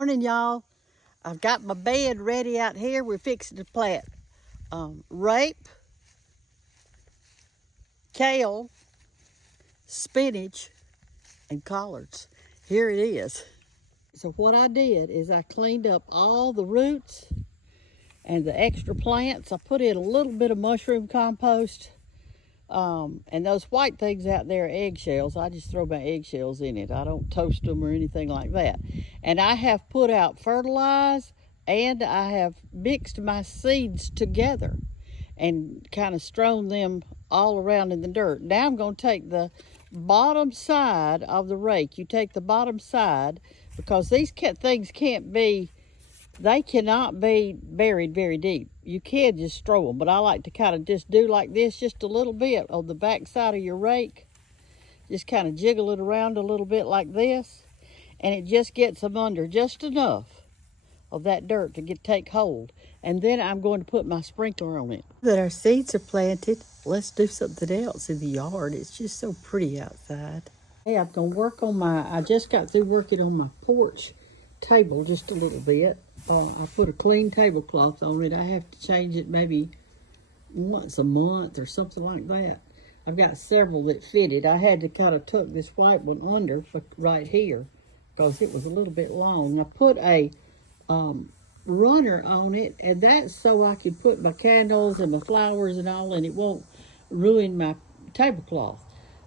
Morning, y'all. I've got my bed ready out here. We're fixing to plant rape, kale, spinach, and collards. Here it is. So what I did is I cleaned up all the roots and the extra plants. I put in a little bit of mushroom compost. And those white things out there are eggshells. I just throw my eggshells in it. I don't toast them or anything like that. And I have put out fertilizer, and I have mixed my seeds together and kind of strewn them all around in the dirt. Now I'm going to take the bottom side of the rake. You take the bottom side because these things they cannot be buried very deep. You can just throw them, but I like to kind of just do like this, just a little bit on the back side of your rake. Just kind of jiggle it around a little bit like this, and it just gets them under just enough of that dirt to take hold. And then I'm going to put my sprinkler on it. That our seeds are planted, let's do something else in the yard. It's just so pretty outside. Hey, I'm going to work on I just got through working on my porch table just a little bit. I put a clean tablecloth on it. I have to change it maybe once a month or something like that. I've got several that fitted. I had to kind of tuck this white one under right here because it was a little bit long. I put a runner on it, and that's so I can put my candles and my flowers and all, and it won't ruin my tablecloth.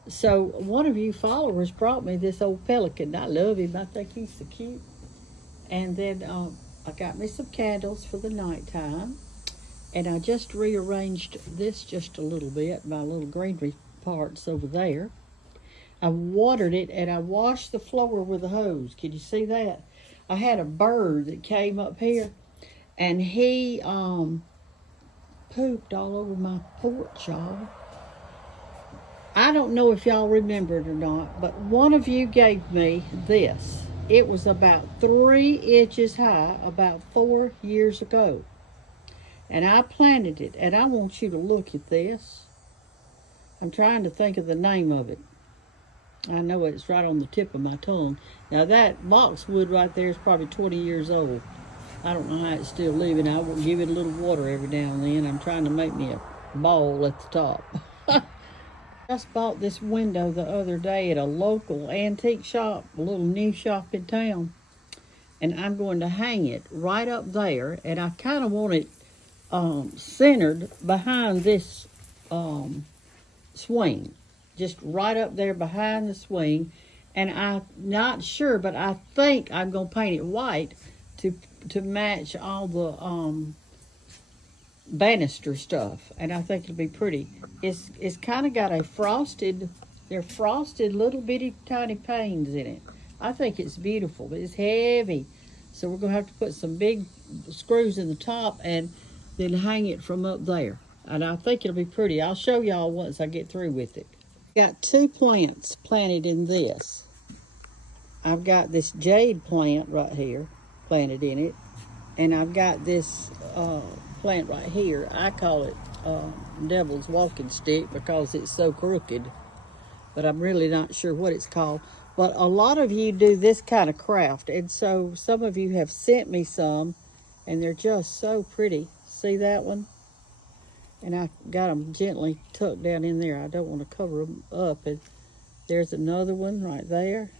So one of you followers brought me this old pelican. I love him. I think he's so cute. And then I got me some candles for the nighttime, and I just rearranged this just a little bit, my little greenery parts over there. I watered it, and I washed the floor with a hose. Can you see that? I had a bird that came up here, and he pooped all over my porch, y'all. I don't know if y'all remember it or not, but one of you gave me this. It was about 3 inches high about 4 years ago. And I planted it, and I want you to look at this. I'm trying to think of the name of it. I know it's right on the tip of my tongue. Now that boxwood right there is probably 20 years old. I don't know how it's still living. I will give it a little water every now and then. I'm trying to make me a ball at the top. I just bought this window the other day at a local antique shop, a little new shop in town, and I'm going to hang it right up there, and I kind of want it centered behind this swing, just right up there behind the swing, and I'm not sure, but I think I'm going to paint it white to match all the banister stuff, and I think it'll be pretty. It's kind of got they're frosted little bitty tiny panes in it. I think it's beautiful, but it's heavy, so we're gonna have to put some big screws in the top and then hang it from up there, and I think it'll be pretty. I'll show y'all once I get through with it. Got 2 plants planted in this. I've got this jade plant right here planted in it, and I've got this plant right here. I call it devil's walking stick because it's so crooked, but I'm really not sure what it's called. But a lot of you do this kind of craft, and so some of you have sent me some, and they're just so pretty. See that one? And I got them gently tucked down in there. I don't want to cover them up. And there's another one right there.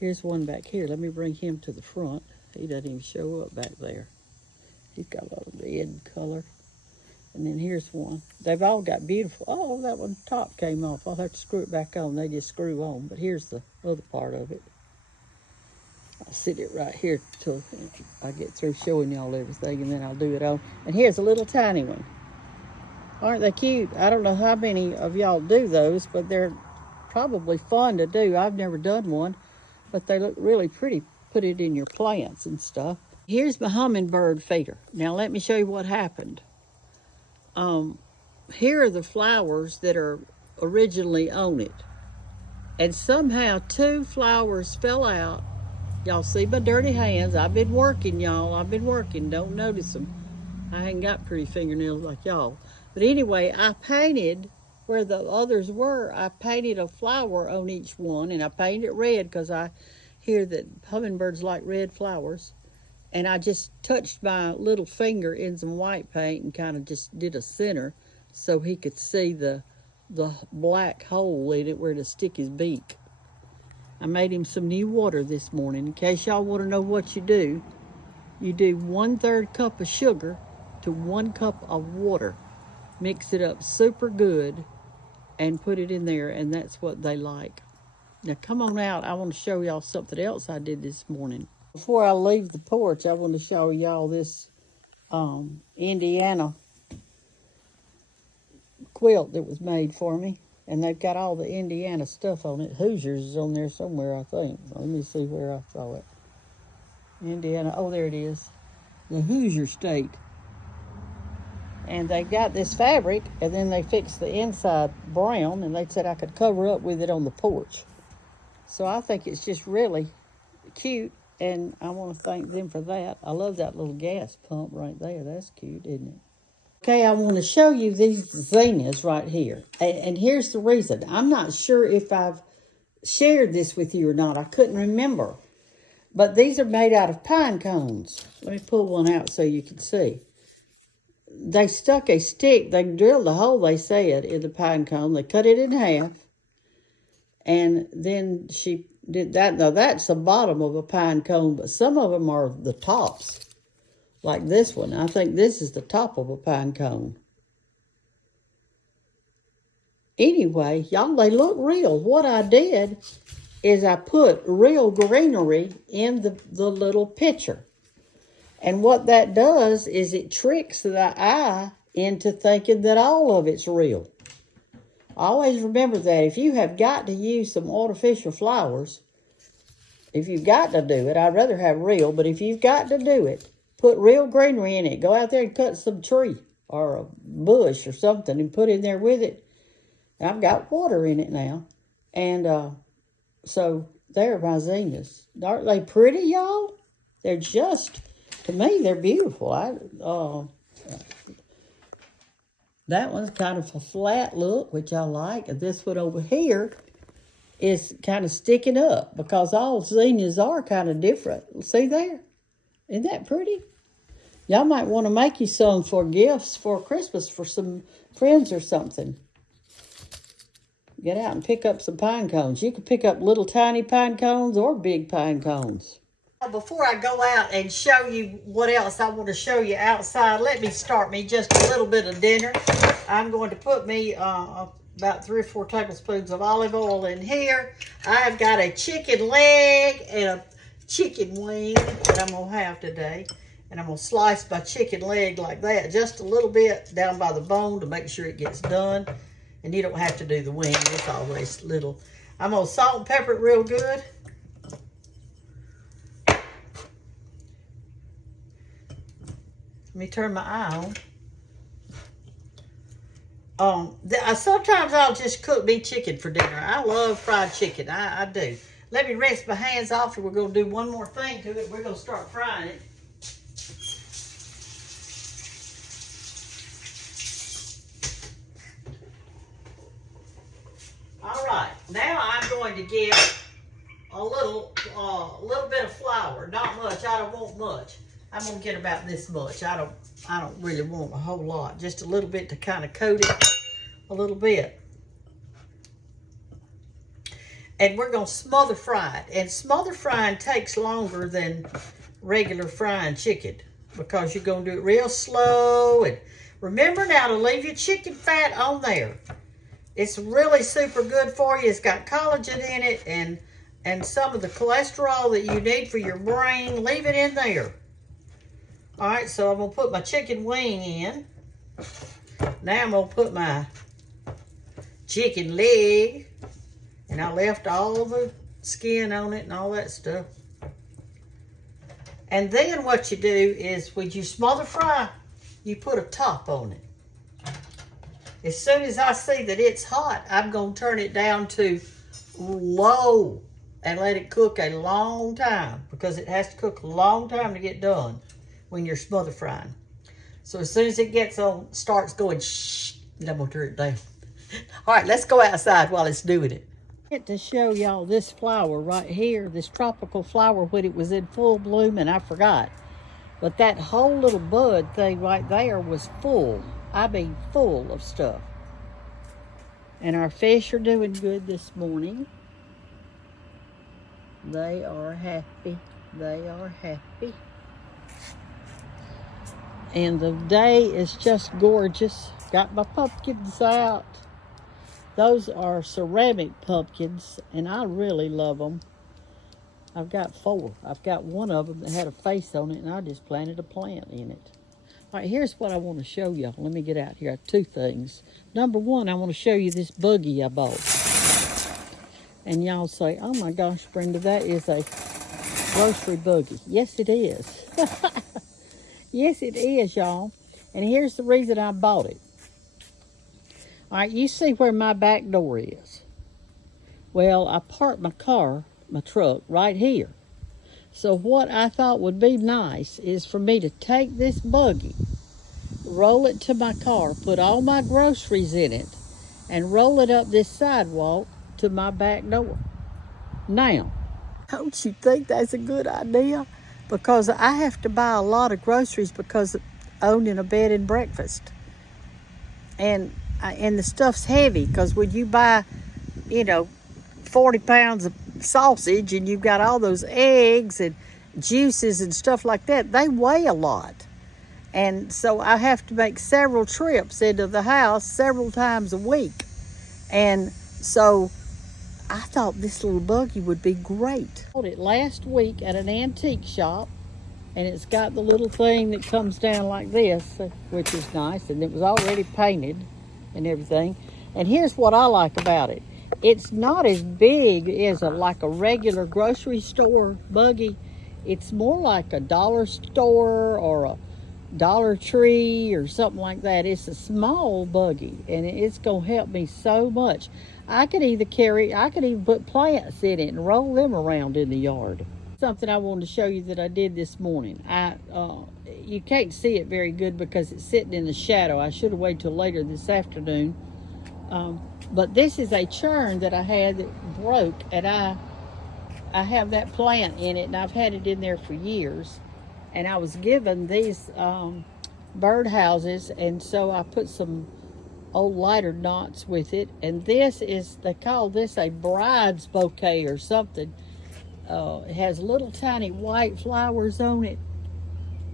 Here's one back here. Let me bring him to the front. He doesn't even show up back there. He's got a lot of red color. And then here's one. They've all got beautiful. Oh, that one top came off. I'll have to screw it back on. They just screw on. But here's the other part of it. I'll sit it right here till I get through showing y'all everything, and then I'll do it on. And here's a little tiny one. Aren't they cute? I don't know how many of y'all do those, but they're probably fun to do. I've never done one, but they look really pretty. Put it in your plants and stuff. Here's my hummingbird feeder. Now let me show you what happened. Here are the flowers that are originally on it. And somehow 2 flowers fell out. Y'all see my dirty hands. I've been working, y'all. I've been working. Don't notice them. I ain't got pretty fingernails like y'all. But anyway, I painted where the others were. I painted a flower on each one, and I painted it red because I here that hummingbirds like red flowers. And I just touched my little finger in some white paint and kind of just did a center so he could see the black hole in it where to stick his beak. I made him some new water this morning. In case y'all want to know what you do 1/3 cup of sugar to 1 cup of water. Mix it up super good and put it in there, and that's what they like. Now come on out. I want to show y'all something else I did this morning. Before I leave the porch, I want to show y'all this Indiana quilt that was made for me. And they've got all the Indiana stuff on it. Hoosiers is on there somewhere, I think. Let me see where I saw it. Indiana, oh, there it is. The Hoosier State. And they got this fabric, and then they fixed the inside brown, and they said I could cover up with it on the porch. So I think it's just really cute, and I want to thank them for that. I love that little gas pump right there. That's cute, isn't it? Okay, I want to show you these zinnias right here. And here's the reason. I'm not sure if I've shared this with you or not. I couldn't remember. But these are made out of pine cones. Let me pull one out so you can see. They stuck a stick. They drilled a hole, they said, in the pine cone. They cut it in half. And then she did that. Now, that's the bottom of a pine cone, but some of them are the tops. Like this one. I think this is the top of a pine cone. Anyway, y'all, they look real. What I did is I put real greenery in the little pitcher. And what that does is it tricks the eye into thinking that all of it's real. Always remember that if you have got to use some artificial flowers, if you've got to do it, I'd rather have real, but if you've got to do it, put real greenery in it. Go out there and cut some tree or a bush or something and put in there with it. I've got water in it now. And so there are my zinnias. Aren't they pretty, y'all? They're just, to me, they're beautiful. That one's kind of a flat look, which I like. And this one over here is kind of sticking up because all zinnias are kind of different. See there? Isn't that pretty? Y'all might want to make you some for gifts for Christmas for some friends or something. Get out and pick up some pine cones. You can pick up little tiny pine cones or big pine cones. Before I go out and show you what else I want to show you outside, let me start me just a little bit of dinner. I'm going to put me about 3 or 4 tablespoons of olive oil in here. I've got a chicken leg and a chicken wing that I'm going to have today. And I'm going to slice my chicken leg like that, just a little bit down by the bone to make sure it gets done. And you don't have to do the wing. It's always little. I'm going to salt and pepper it real good. Let me turn my eye on. Sometimes I'll just cook me chicken for dinner. I love fried chicken. I do. Let me rinse my hands off, and we're going to do one more thing to it. We're going to start frying it. All right, now I'm going to give a little bit of flour. Not much. I don't want much. I'm gonna get about this much. I don't really want a whole lot. Just a little bit to kind of coat it a little bit. And we're gonna smother fry it. And smother frying takes longer than regular frying chicken because you're gonna do it real slow. And remember now to leave your chicken fat on there. It's really super good for you. It's got collagen in it and some of the cholesterol that you need for your brain. Leave it in there. All right, so I'm going to put my chicken wing in. Now I'm going to put my chicken leg. And I left all the skin on it and all that stuff. And then what you do is when you smother fry, you put a top on it. As soon as I see that it's hot, I'm going to turn it down to low and let it cook a long time because it has to cook a long time to get done when you're smother frying. So as soon as it gets on, starts going shh, then I'm going to turn it down. All right, let's go outside while it's doing it. To show y'all this flower right here, this tropical flower when it was in full bloom, and I forgot. But that whole little bud thing right there was full. I mean, full of stuff. And our fish are doing good this morning. They are happy. They are happy. And the day is just gorgeous. Got my pumpkins out. Those are ceramic pumpkins, and I really love them. I've got 4. I've got one of them that had a face on it, and I just planted a plant in it. All right, here's what I want to show y'all. Let me get out here. I have 2 things. Number 1, I want to show you this buggy I bought. And y'all say, oh my gosh, Brenda, that is a grocery buggy. Yes, it is. Yes, it is, y'all. And here's the reason I bought it. All right, you see where my back door is. Well, I parked my truck, right here. So what I thought would be nice is for me to take this buggy, roll it to my car, put all my groceries in it, and roll it up this sidewalk to my back door. Now, don't you think that's a good idea? Because I have to buy a lot of groceries because of owning a bed and breakfast. And the stuff's heavy because when you buy, 40 pounds of sausage and you've got all those eggs and juices and stuff like that, they weigh a lot. And so I have to make several trips into the house several times a week. And so I thought this little buggy would be great. I bought it last week at an antique shop, and it's got the little thing that comes down like this, which is nice, and it was already painted and everything. And here's what I like about it. It's not as big as like a regular grocery store buggy. It's more like a dollar store or a Dollar Tree or something like that. It's a small buggy, and it's going to help me so much. I could even put plants in it and roll them around in the yard. Something I wanted to show you that I did this morning. You can't see it very good because it's sitting in the shadow. I should have waited till later this afternoon. But this is a churn that I had that broke, and I have that plant in it, and I've had it in there for years. And I was given these bird houses, and so I put some old lighter knots with it. And they call this a bride's bouquet or something. It has little tiny white flowers on it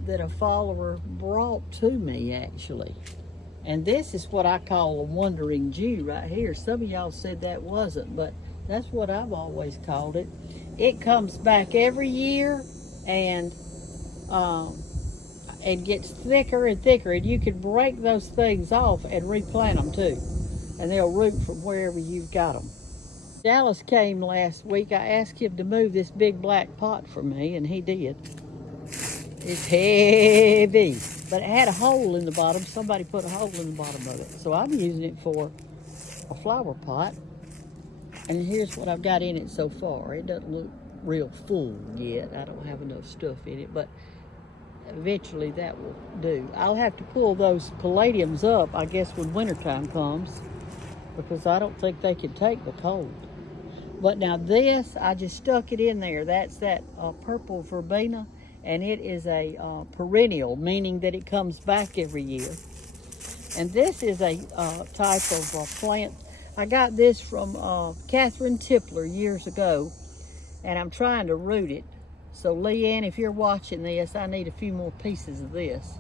that a follower brought to me, actually. And this is what I call a wandering Jew right here. Some of y'all said that wasn't, but that's what I've always called it. It comes back every year and gets thicker and thicker, and you can break those things off and replant them too, and they'll root from wherever you've got them. Dallas came last week. I asked him to move this big black pot for me, and he did. It's heavy, but it had a hole in the bottom. Somebody put a hole in the bottom of it, so I'm using it for a flower pot. And here's what I've got in it so far. It doesn't look real full yet. I don't have enough stuff in it, but eventually that will do. I'll have to pull those caladiums up, I guess, when wintertime comes, because I don't think they can take the cold. But now this, I just stuck it in there. That's that purple verbena, and it is a perennial, meaning that it comes back every year. And this is a type of plant. I got this from Catherine Tipler years ago, and I'm trying to root it. So Leanne, if you're watching this, I need a few more pieces of this.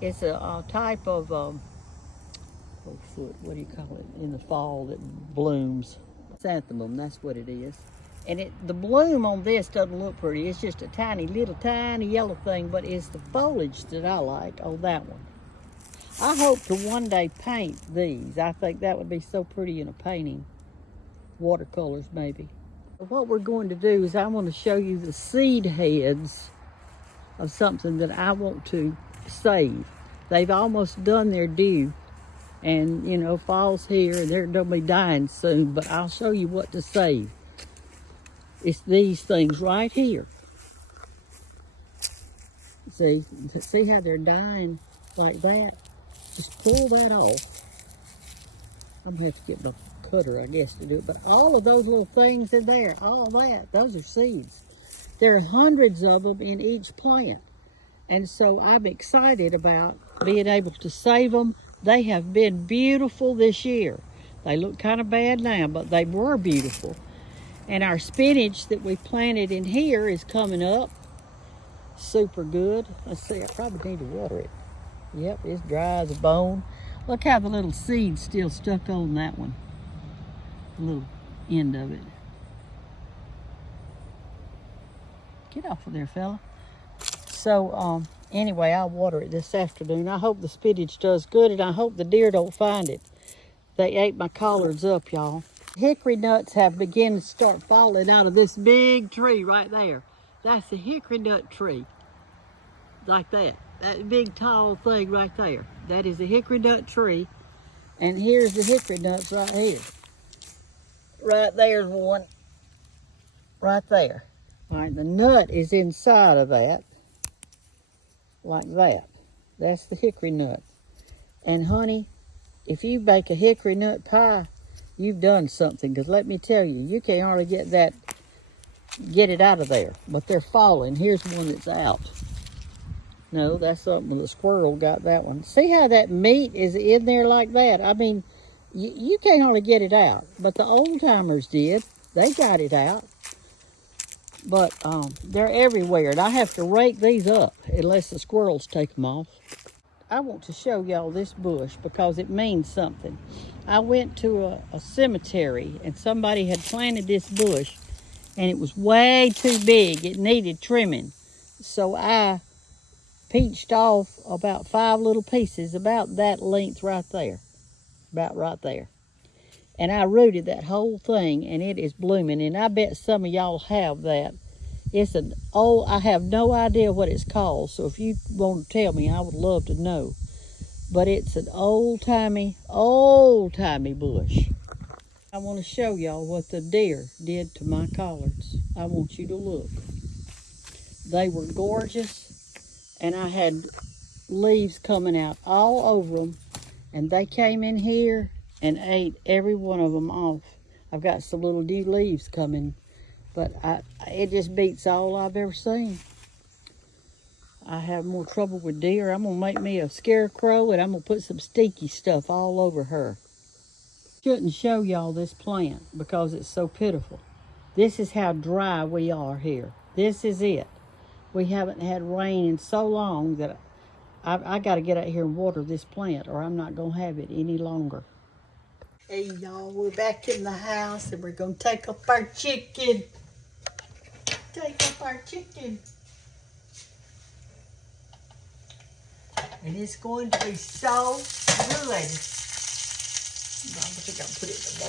It's a type of, what do you call it, in the fall that blooms? Chrysanthemum, that's what it is. And the bloom on this doesn't look pretty. It's just a tiny yellow thing, but it's the foliage that I like on that one. I hope to one day paint these. I think that would be so pretty in a painting. Watercolors, maybe. What we're going to do is I want to show you the seed heads of something that I want to save. They've almost done their due, and fall's here and they're going to be dying soon, but I'll show you what to save. It's these things right here. See how they're dying like that? Just pull that off. I'm going to have to get my cutter, I guess, to do it. But all of those little things in there, all that, those are seeds. There are hundreds of them in each plant. And so I'm excited about being able to save them. They have been beautiful this year. They look kind of bad now, but they were beautiful. And our spinach that we planted in here is coming up. Super good. Let's see, I probably need to water it. Yep, it's dry as a bone. Look how the little seed's still stuck on that one. The little end of it. Get off of there, fella. So, anyway, I'll water it this afternoon. I hope the spinach does good, and I hope the deer don't find it. They ate my collards up, y'all. Hickory nuts have begun to start falling out of this big tree right there. That's a hickory nut tree. Like that. That big tall thing right there. That is a hickory nut tree. And here's the hickory nuts right here. Right there's one. Right there. All right, the nut is inside of that. Like that. That's the hickory nut. And honey, if you bake a hickory nut pie, you've done something. Because let me tell you, you can't hardly get it out of there. But they're falling. Here's one that's out. No, that's something the squirrel got that one. See how that meat is in there like that? I mean, you can't hardly get it out. But the old timers did. They got it out. But they're everywhere. And I have to rake these up unless the squirrels take them off. I want to show y'all this bush because it means something. I went to a cemetery and somebody had planted this bush and it was way too big. It needed trimming. So I pinched off about 5 little pieces, about that length right there. About right there. And I rooted that whole thing and it is blooming. And I bet some of y'all have that. It's an old, I have no idea what it's called. So if you want to tell me, I would love to know. But it's an old-timey bush. I want to show y'all what the deer did to my collards. I want you to look. They were gorgeous. And I had leaves coming out all over them. And they came in here and ate every one of them off. I've got some little new leaves coming, but it just beats all I've ever seen. I have more trouble with deer. I'm gonna make me a scarecrow and I'm gonna put some sticky stuff all over her. Shouldn't show y'all this plant because it's so pitiful. This is how dry we are here. This is it. We haven't had rain in so long that I got to get out here and water this plant or I'm not going to have it any longer. Hey, y'all, we're back in the house and we're going to take up our chicken. Take up our chicken. And it's going to be so good. I think I'll put it in the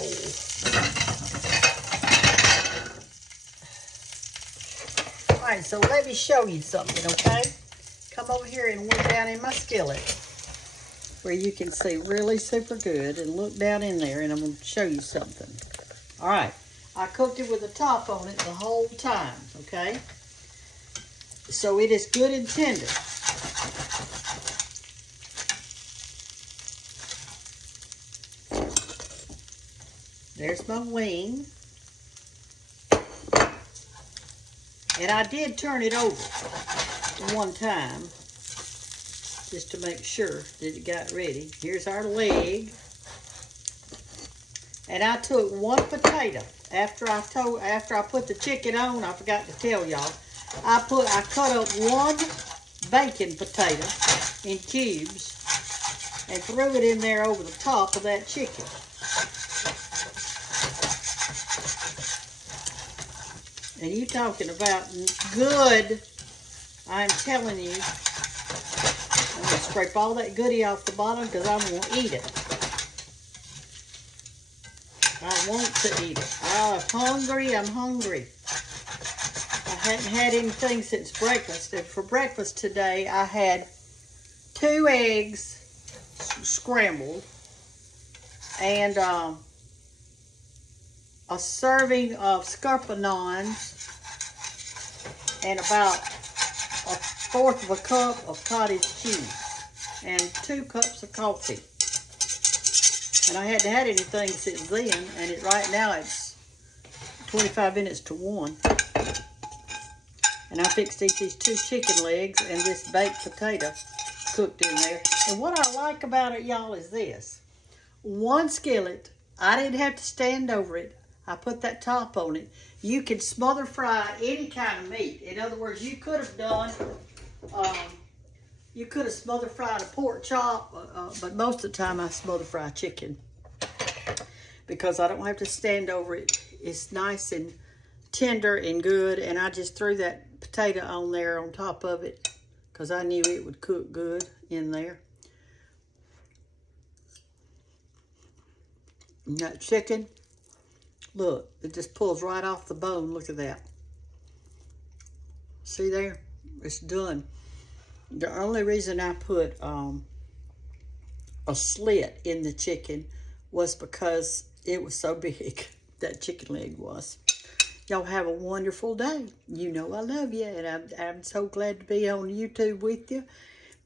bowl. All right, so let me show you something, okay? Come over here and look down in my skillet where you can see really super good, and look down in there and I'm going to show you something. All right, I cooked it with the top on it the whole time, okay? So it is good and tender. There's my wing. And I did turn it over one time just to make sure that it got ready. Here's our leg. And I took one potato. After I put the chicken on, I forgot to tell y'all, I cut up one bacon potato in cubes and threw it in there over the top of that chicken. And you talking about good, I'm telling you. I'm going to scrape all that goodie off the bottom because I'm going to eat it. I want to eat it. I'm hungry. I hadn't had anything since breakfast. And for breakfast today, I had 2 eggs scrambled and a serving of scorpionons and about 1/4 of a cup of cottage cheese and 2 cups of coffee. And I hadn't had anything since then, and right now it's 25 minutes to 1. And I fixed to eat these 2 chicken legs and this baked potato cooked in there. And what I like about it, y'all, is this. One skillet, I didn't have to stand over it. I put that top on it. You can smother fry any kind of meat. In other words, you could have done, smother fried a pork chop, but most of the time I smother fry chicken because I don't have to stand over it. It's nice and tender and good, and I just threw that potato on there on top of it because I knew it would cook good in there. And that chicken, look, it just pulls right off the bone. Look at that. See there? It's done. The only reason I put a slit in the chicken was because it was so big. That chicken leg was. Y'all have a wonderful day. You know I love you, and I'm so glad to be on YouTube with you.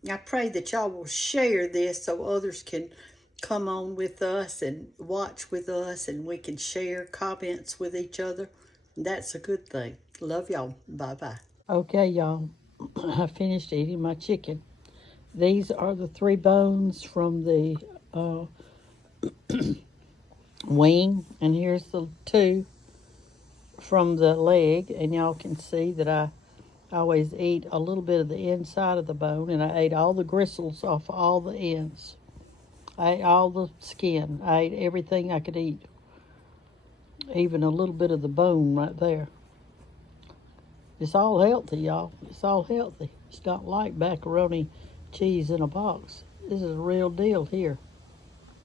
I pray that y'all will share this so others can come on with us and watch with us, and we can share comments with each other. That's a good thing. Love y'all. Bye-bye. Okay, y'all. I finished eating my chicken. These are the 3 bones from the wing, and here's the 2 from the leg, and y'all can see that I always eat a little bit of the inside of the bone, and I ate all the gristles off all the ends. I ate all the skin. I ate everything I could eat, even a little bit of the bone right there. It's all healthy, y'all. It's all healthy. It's not like macaroni cheese in a box. This is a real deal here.